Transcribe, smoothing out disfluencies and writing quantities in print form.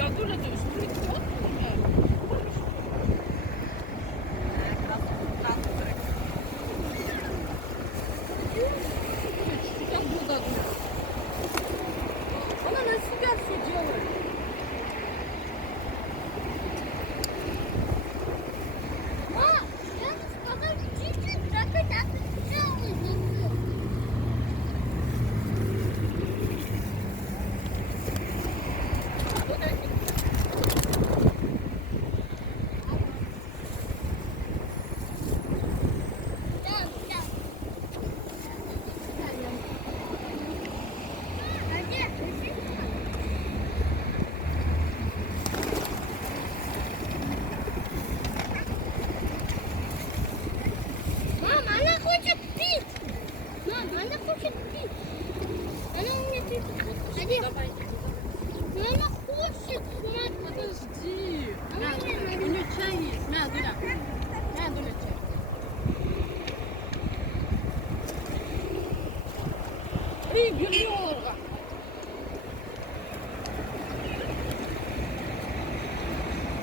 Я дуже дуже как буду одна. Она на себя все делает. Мам, я сказала, чуть-чуть, так и так сделай. Мама, она хочет пить. Мама, она хочет пить. Она у меня пить. Давай. Но она хочет. Мам, Подожди. У нее чай есть. На, Дуля. На, Дуля, чай. Эй, генерал!